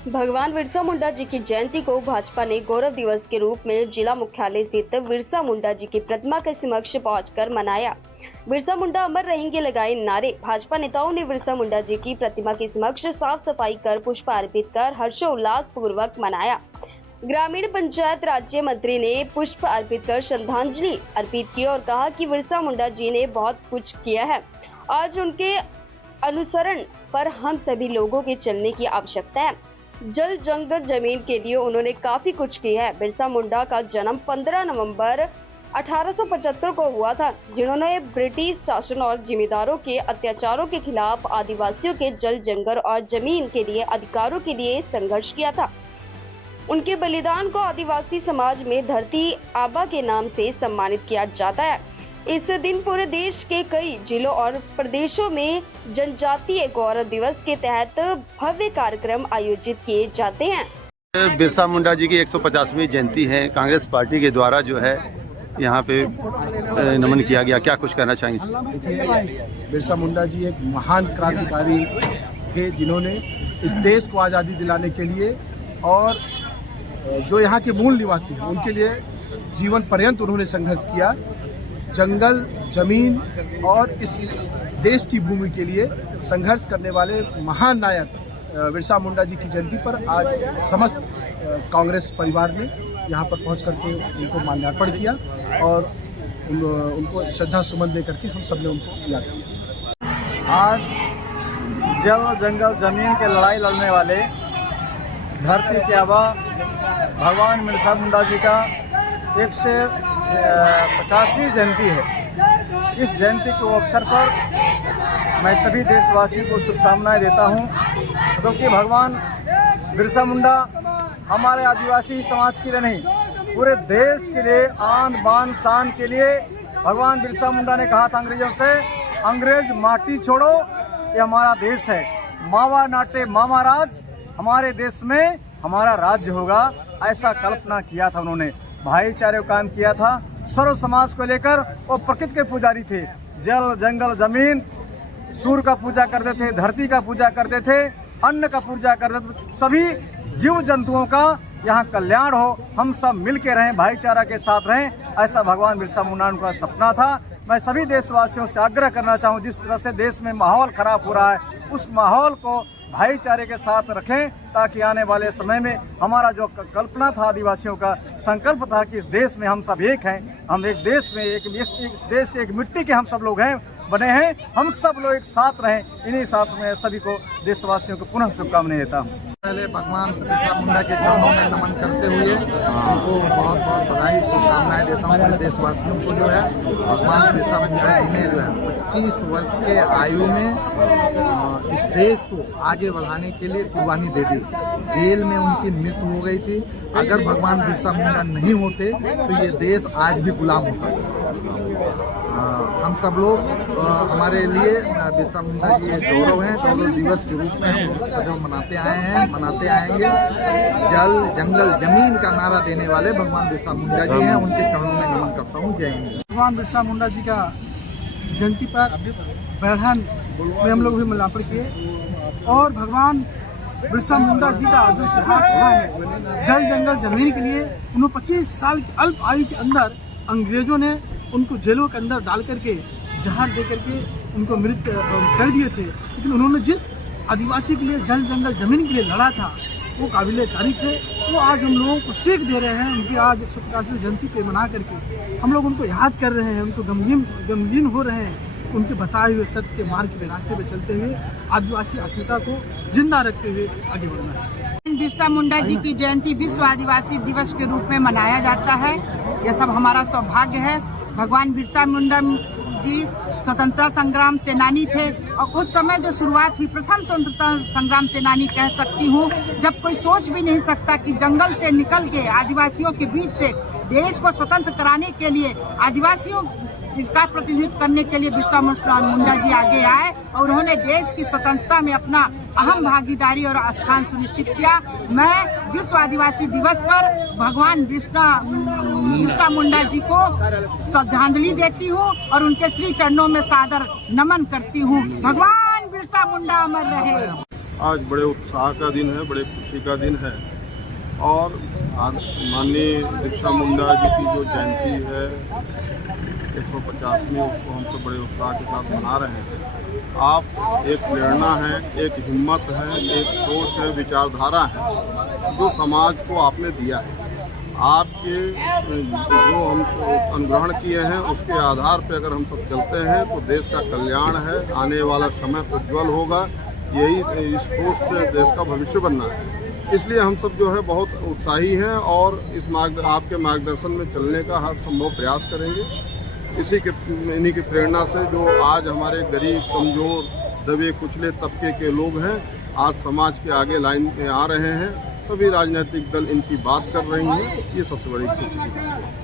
भगवान बिरसा मुंडा जी की जयंती को भाजपा ने गौरव दिवस के रूप में जिला मुख्यालय स्थित बिरसा मुंडा जी की प्रतिमा के समक्ष पहुंचकर मनाया। बिरसा मुंडा अमर रहेंगे लगाए नारे। भाजपा नेताओं ने बिरसा मुंडा जी की प्रतिमा के समक्ष साफ सफाई कर पुष्प अर्पित कर हर्षोल्लास पूर्वक मनाया। ग्रामीण पंचायत राज्य मंत्री ने पुष्प अर्पित कर श्रद्धांजलि अर्पित की और कहा कि बिरसा मुंडा जी ने बहुत कुछ किया है। आज उनके अनुसरण पर हम सभी लोगों के चलने की आवश्यकता है। जल जंगल जमीन के लिए उन्होंने काफी कुछ किया है। बिरसा मुंडा का जन्म 15 नवंबर 1875 को हुआ था, जिन्होंने ब्रिटिश शासन और जिम्मेदारों के अत्याचारों के खिलाफ आदिवासियों के जल जंगल और जमीन के लिए अधिकारों के लिए संघर्ष किया था। उनके बलिदान को आदिवासी समाज में धरती आबा के नाम से सम्मानित किया जाता है। इस दिन पूरे देश के कई जिलों और प्रदेशों में जनजातीय गौरव दिवस के तहत भव्य कार्यक्रम आयोजित किए जाते हैं। बिरसा मुंडा जी की 150वीं जयंती है। कांग्रेस पार्टी के द्वारा जो है यहाँ पे नमन किया गया। क्या कुछ कहना चाहेंगे? बिरसा मुंडा जी एक महान क्रांतिकारी थे, जिन्होंने इस देश को आज़ादी दिलाने के लिए और जो यहाँ के मूल निवासी हैं उनके लिए जीवन पर्यंत उन्होंने संघर्ष किया। जंगल, जमीन और इस देश की भूमि के लिए संघर्ष करने वाले महान नायक बिरसा मुंडा जी की जयंती पर आज समस्त कांग्रेस परिवार ने यहाँ पर पहुँच करके उनको माल्यार्पण किया और उनको श्रद्धा सुमन दे करके हम सब ने उनको याद किया। आज जल जंगल जमीन के लड़ाई लड़ने वाले धरती के आबा भगवान बिरसा मुंडा जी का 150वीं जयंती है। इस जयंती के अवसर पर मैं सभी देशवासियों को शुभकामनाएं देता हूं, क्योंकि भगवान बिरसा मुंडा हमारे आदिवासी समाज के लिए नहीं, पूरे देश के लिए आन बान शान के लिए भगवान बिरसा मुंडा ने कहा था अंग्रेजों से, अंग्रेज माटी छोड़ो, ये हमारा देश है, मावा नाटे मामा राज, हमारे देश में हमारा राज्य होगा, ऐसा कल्पना किया था उन्होंने। भाईचारे का काम किया था। सर्व समाज को लेकर वो प्रकृति के पुजारी थे। जल जंगल जमीन सूर्य का पूजा करते थे, धरती का पूजा करते थे, अन्न का पूजा करते थे। सभी जीव जंतुओं का यहाँ कल्याण हो, हम सब मिल के रहें, भाईचारा के साथ रहें, ऐसा भगवान बिरसा मुंडा का सपना था। मैं सभी देशवासियों से आग्रह करना चाहूँ, जिस तरह से देश में माहौल खराब हो रहा है, उस माहौल को भाईचारे के साथ रखें, ताकि आने वाले समय में हमारा जो कल्पना था, आदिवासियों का संकल्प था कि इस देश में हम सब एक हैं, हम एक देश में इस देश के एक मिट्टी के हम सब लोग हैं, बने हैं, हम सब लोग एक साथ रहें। इन्हीं साथ में सभी को देशवासियों को पुनः शुभकामनाएं देता हूँ। पहले भगवान बिरसा मुंडा के चरणों में नमन करते हुए उनको बहुत बहुत बधाई शुभकामनाएं देता हूँ। पूरे देशवासियों को जो है भगवान बिरसा मुंडा जी ने जो है 25 वर्ष के आयु में इस देश को आगे बढ़ाने के लिए कुर्बानी दे दी। जेल में उनकी मृत्यु हो गई थी। अगर भगवान बिरसा मुंडा नहीं होते तो ये देश आज भी गुलाम होता। हम सब लोग हमारे लिए बिरसा मुंडा जी एक गौरव हैं। गौरव दिवस के रूप में हम सदैव मनाते आए हैं, मनाते आएंगे। जल जंगल जमीन का नारा देने वाले भगवान बिरसा मुंडा जी हैं, उनके चरणों में नमन करता हूँ। जय हिंद। भगवान बिरसा मुंडा जी का जयंती पर बैरहन में हम लोग भी माल्यार्पण किए और भगवान बिरसा मुंडा जी का जो इतिहास रहा है, जल जंगल जमीन के लिए उन्होंने 25 साल की अल्प आयु के अंदर अंग्रेजों ने उनको जेलों के अंदर डाल करके जहर दे करके उनको मृत कर दिए थे। लेकिन उन्होंने जिस आदिवासी के लिए जल जंगल जमीन के लिए लड़ा था, वो काबिल तारीफ है। वो आज हम लोगों को सीख दे रहे हैं। उनकी आज 150वीं जयंती पे मना करके हम लोग उनको याद कर रहे हैं, उनको गमगीन हो रहे हैं। उनके बताए हुए सत्य के मार्ग के रास्ते पे चलते हुए आदिवासी अस्मिता को जिंदा रखते हुए आगे बढ़ना है। बिरसा मुंडा जी की जयंती विश्व आदिवासी दिवस के रूप में मनाया जाता है। यह सब हमारा सौभाग्य है। भगवान बिरसा मुंडा जी स्वतंत्रता संग्राम सेनानी थे और उस समय जो शुरुआत हुई, प्रथम स्वतंत्रता संग्राम सेनानी कह सकती हूँ, जब कोई सोच भी नहीं सकता कि जंगल से निकल के आदिवासियों के बीच से देश को स्वतंत्र कराने के लिए, आदिवासियों का प्रतिनिधित्व करने के लिए बिरसा मुंडा जी आगे आए और उन्होंने देश की स्वतंत्रता में अपना अहम भागीदारी और स्थान सुनिश्चित किया। मैं विश्व आदिवासी दिवस पर भगवान बिरसा मुंडा जी को श्रद्धांजलि देती हूँ और उनके श्री चरणों में सादर नमन करती हूँ। भगवान बिरसा मुंडा अमर रहे। आज बड़े उत्साह का दिन है, बड़े खुशी का दिन है और माननीय बिरसा मुंडा जी की जो जयंती है 150वीं, उसको हम सब बड़े उत्साह के साथ मना रहे हैं। आप एक प्रेरणा है, एक हिम्मत है, एक सोच है, विचारधारा है जो समाज को आपने दिया है। आपके जो हम अनुग्रहण किए हैं उसके आधार पर अगर हम सब चलते हैं तो देश का कल्याण है, आने वाला समय उज्ज्वल होगा। यही इस सोच से देश का भविष्य बनना है। इसलिए हम सब जो है बहुत उत्साही हैं और आपके मार्गदर्शन में चलने का हर संभव प्रयास करेंगे। इन्हीं की प्रेरणा से जो आज हमारे गरीब, कमज़ोर, दबे कुचले तबके के लोग हैं, आज समाज के आगे लाइन में आ रहे हैं। सभी राजनीतिक दल इनकी बात कर रही हैं। ये सबसे बड़ी खुशी की बात है।